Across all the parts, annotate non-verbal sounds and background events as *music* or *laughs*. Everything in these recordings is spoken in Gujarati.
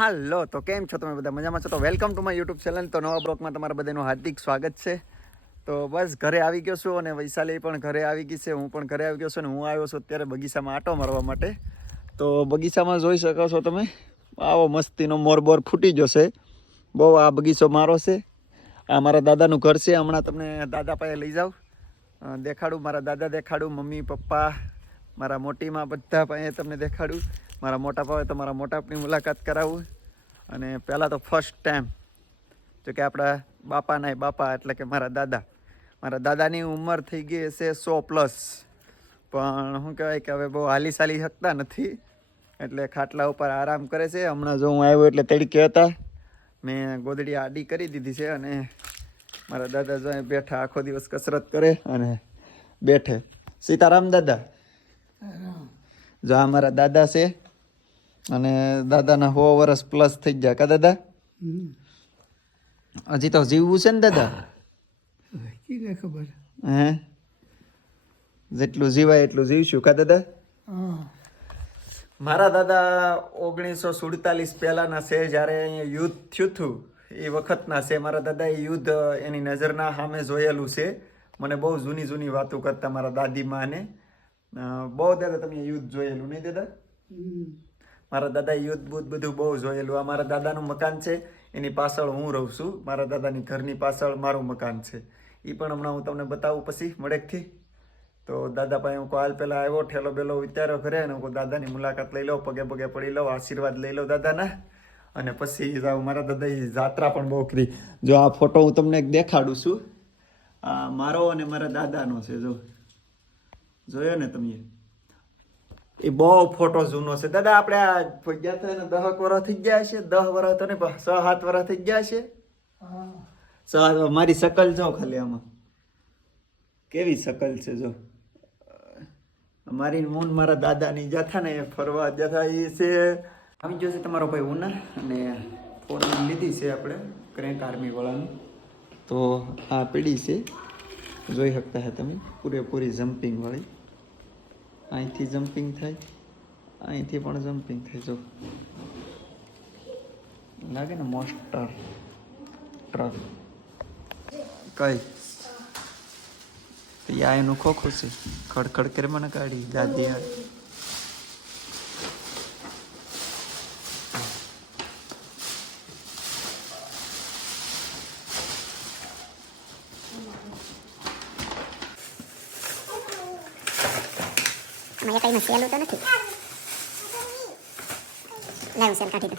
હાલો, તો કેમ છો તમે બધા? મજામાં છો? તો welcome to my YouTube channel. તો નવા બ્લોગમાં તમારા બધાનું હાર્દિક સ્વાગત છે. તો બસ ઘરે આવી ગયો છું અને વૈશાલી પણ ઘરે આવી ગઈ છે. હું પણ ઘરે આવી ગયો છું અને હું આવ્યો છું અત્યારે બગીચામાં આટો મારવા માટે. તો બગીચામાં જોઈ શકો છો તમે, આવો મસ્તીનો મોર બોર ફૂટી જશે. બહુ આ બગીચો મારો છે. આ મારા દાદાનું ઘર છે. હમણાં તમને દાદા પાસે લઈ જાઉં. દેખાડું, મારા દાદા દેખાડું, મમ્મી, પપ્પા, મારા મોટીમાં બધા પાસે તમને દેખાડું. મારા મોટા ભાવે તો મારા મોટાપની મુલાકાત કરાવું. અને પહેલાં તો ફર્સ્ટ ટાઈમ જો કે આપણા બાપાના બાપા એટલે કે મારા દાદા. મારા દાદાની ઉંમર થઈ ગઈ હશે સો પ્લસ. પણ શું કહેવાય કે હવે બહુ હાલી સાલી શકતા નથી. એટલે ખાટલા ઉપર આરામ કરે છે. હમણાં જો હું આવ્યો એટલે તડકે હતા. મેં ગોદડી આડી કરી દીધી છે અને મારા દાદા જો બેઠા આખો દિવસ કસરત કરે અને બેઠે. સીતારામ દાદા. જો આ મારા દાદા છે. અને દાદાના સો વર્ષ પ્લસ થઈ ગયા કા દાદા? હજી તો જીવવું છે ને દાદા? ખબર. હે? જેટલું જીવાય એટલું જીવશું કા દાદા? હા. મારા દાદા ઓગણીસો સુડતાલીસ પહેલાના છે જ્યારે અહીંયા યુદ્ધ થયું હતું એ વખતના છે. મારા દાદાએ યુદ્ધ એની નજરના સામે જોયેલું છે. મને બહુ જૂની જૂની વાતો કરતા મારા દાદીમાં ને બહુ દાદા તમે યુદ્ધ જોયેલું નહીં દાદા? મારા દાદા યુદ્ધ બુદ્ધ બધું બહુ જોયેલું. આ મારા દાદાનું મકાન છે, એની પાછળ હું રહું છું. મારા દાદાની ઘરની પાછળ મારું મકાન છે. એ પણ હમણાં હું તમને બતાવું પછી મળેકથી તો દાદા પાસે હું હાલ પહેલાં આવ્યો ઠેલો બેલો વિચાર્યો ઘરે અને હું દાદાની મુલાકાત લઈ લઉં પગે પગે પડી લઉં આશીર્વાદ લઈ લઉં દાદાના. અને પછી જાઉં. મારા દાદાએ જાત્રા પણ બહુ કરી. જો આ ફોટો હું તમને દેખાડું છું. આ મારો અને મારા દાદાનો છે, જો. જોયો ને તમે? એ બહુ ફોટો જૂનો છે. દાદા આપણે આ ગયા હતા ને દહક વર્ષ થઈ ગયા છે? દહ વર્ષ તો નહીં છ સાત વર્ષ થઈ ગયા છે? સાત મારી શકલ જો ખાલી આમાં. કેવી શકલ છે જો? મારી મૂન મારા દાદાની જથા ને ફરવા જથા એ છે. આવી જોશે તમારો ભાઈ ઉના અને ફોન લીધી છે આપણે ક્રેન્ક આર્મી વાળાનું. તો આ પીડી છે. જોઈ શકતા હે તમે પૂરેપૂરી જમ્પિંગ વાળી. અહીંથી જમ્પિંગ થાય અહીંથી પણ જમ્પિંગ થાય જો લાગે ને મોસ્ટર ટ્રક કઈ તો યા એનું ખોખું છે ખડખડ કરે મને કાઢી દાદી મારે કઈ મસેલું તો નથી. લાવ સેલ કાઢી દો.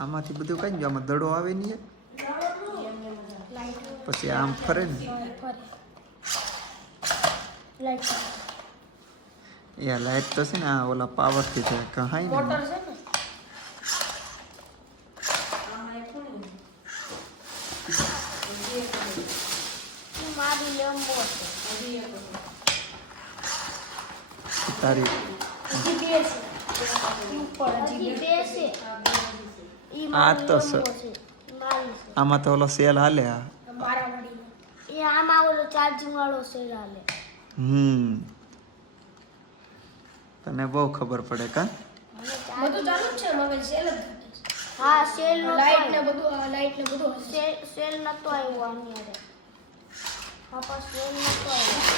આમાંથી બધું કઈ આમાં દડો આવે નહીં પછી આમ ફરે ને. એ લાઈટ તો છે ને આ ઓલા પાવરથી થાય કહાય ને તારી. આ તો આમાં તો ઓલો સેલ હાલે આ. આમાં ઓલો ચાર્જિંગ વાળો સેલ હાલે હમ. તને બહુ ખબર પડે કા? બધું ચાલુ છે મોબાઈલ સેલ હા સેલ નો લાઈટ ને બધું લાઈટ ને બધું સેલ સેલ નતો આવ્યો આની હા આપા સેલ નતો આવ્યો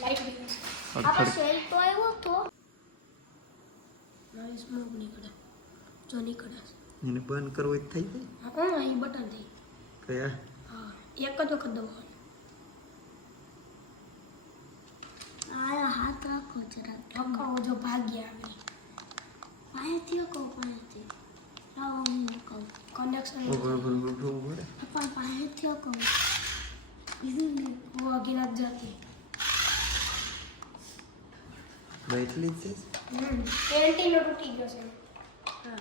લાઈટ ખડખડ સેલ તો આવ્યો તો. નવી સ્મોક નીકળે. જો નીકળે. એને બંધ કરવું હોય તો થઈ જાય. હા એ બટન થઈ. કયા? હા એક જ વખત દબાવવાનું આ હાથ રાખો જરા ઠકાવો જો ભાગ્યા આવી પાયાથી કહો પાયાથી લાવો હું કહું કનેક્શન. પણ પાયાથી કહું બીજું નહીં વાગી નથી જતી. બેટલી છે હમ એન્ટીનો તૂટી ગયો છે. હા.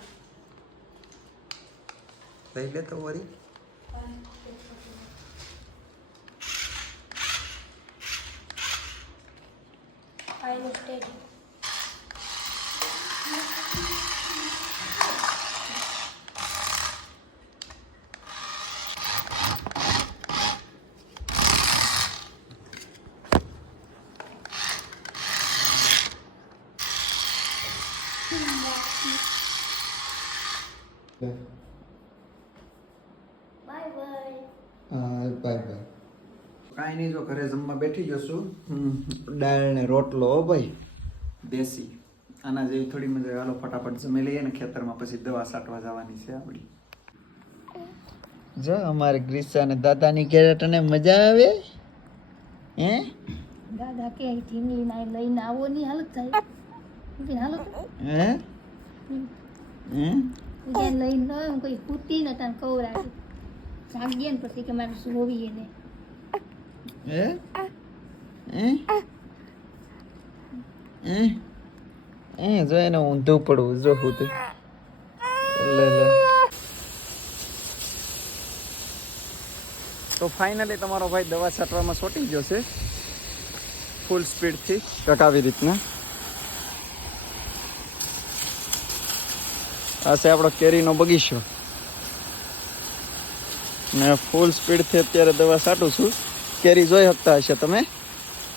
લઈ લે તો વરી. આ એનું બાય બાય હા બાય બાય કાંઈ નહીં જો ઘરે જમવા બેઠી જશું. દાળ ને રોટલો ભાઈ. દેશી. આના જેવી થોડી મજા આવે. હાલો ફટાફટ જમી લઈએ ને ખેતરમાં પછી દવા છાંટવા જવાની છે આપણી. જો અમારે ગ્રીસા ને દાદાની ઘેરે તને મજા આવે. હે? દાદા કે ના લઈને આવો ની હાલત થાય હું હે? હે? ઉજ્જૈન લઈને ન હું કોઈ પૂતી ને તને કહું રાખી જાગીએ ને પછી કે મારે જોવી એને. હે? હે? જો એને ઊંધું પડવું, જો હું તું લે. તો ફાઇનલી તમારો ભાઈ દવા છાંટવામાં સોટી ગયો છે. ફૂલ સ્પીડથી ટકાવી રીતના. આ છે આપણો કેરીનો બગીચો. ને ફૂલ સ્પીડથી અત્યારે દવા છાંટું છું. કેરી જોઈ શકતા હશે તમે?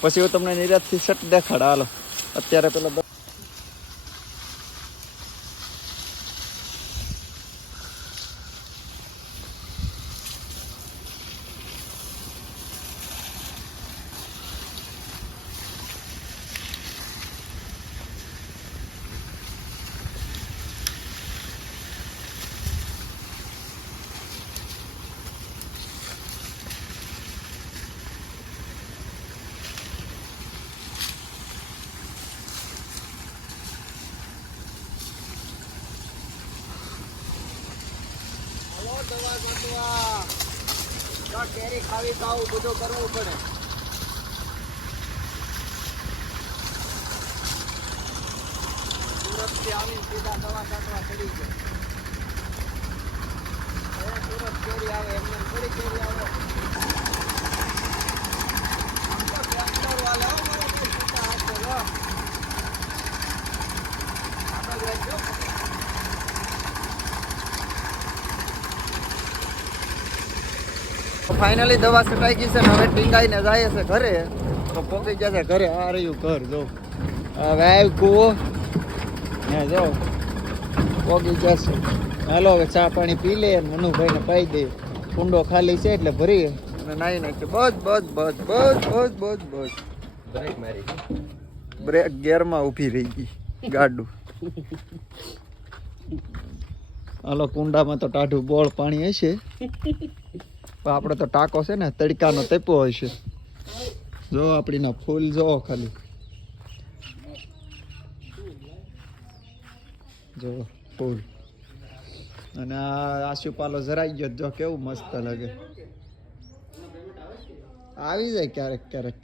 પછી હું તમને નિરાતથી સટ દેખાડ. હાલો, અત્યારે પેલા દ- કેરી ખાવી ખાવું બધું કરવું પડે. સુરતથી આવીને સીધા દવા કાઢવા ચડી ગયા. સુરત કેરી આવે, એમને થોડી કેરી આવે આમ તો ટ્રેક્ટર વાલે હો મારો ભાઈ સીધા હાથે લો. આગળ રહેજો. ફાઇનલી દવા છટાઈ ગઈ છે ને હવે ટીંગાઈને જાય છે ઘરે. તો પોકી જશે ઘરે. આ રહ્યું ઘર જો. હવે આવ્યું કૂવો. ને જો પોગી જશે હાલો હવે ચા પાણી પી લે મનુભાઈને પાઈ દે. કુંડો ખાલી છે એટલે ભરી અને નાઈ નાખી બસ બસ બસ બસ બસ બસ બસ. બ્રેક મારી બ્રેક ગેરમાં ઊભી રહી ગઈ. ગાડું. *laughs* હાલો કુંડામાં તો ટાઢું બોળ પાણી હશે. આપણે તો ટાંકો છે ને, તડકાનો તેપો હશે જો આપણીના ફૂલ જોવો ખાલી. જો ફૂલ. અને આ આશુપાલો જરાઈ ગયો જો કેવું મસ્ત લાગે. આવી જાય ક્યારેક ક્યારેક.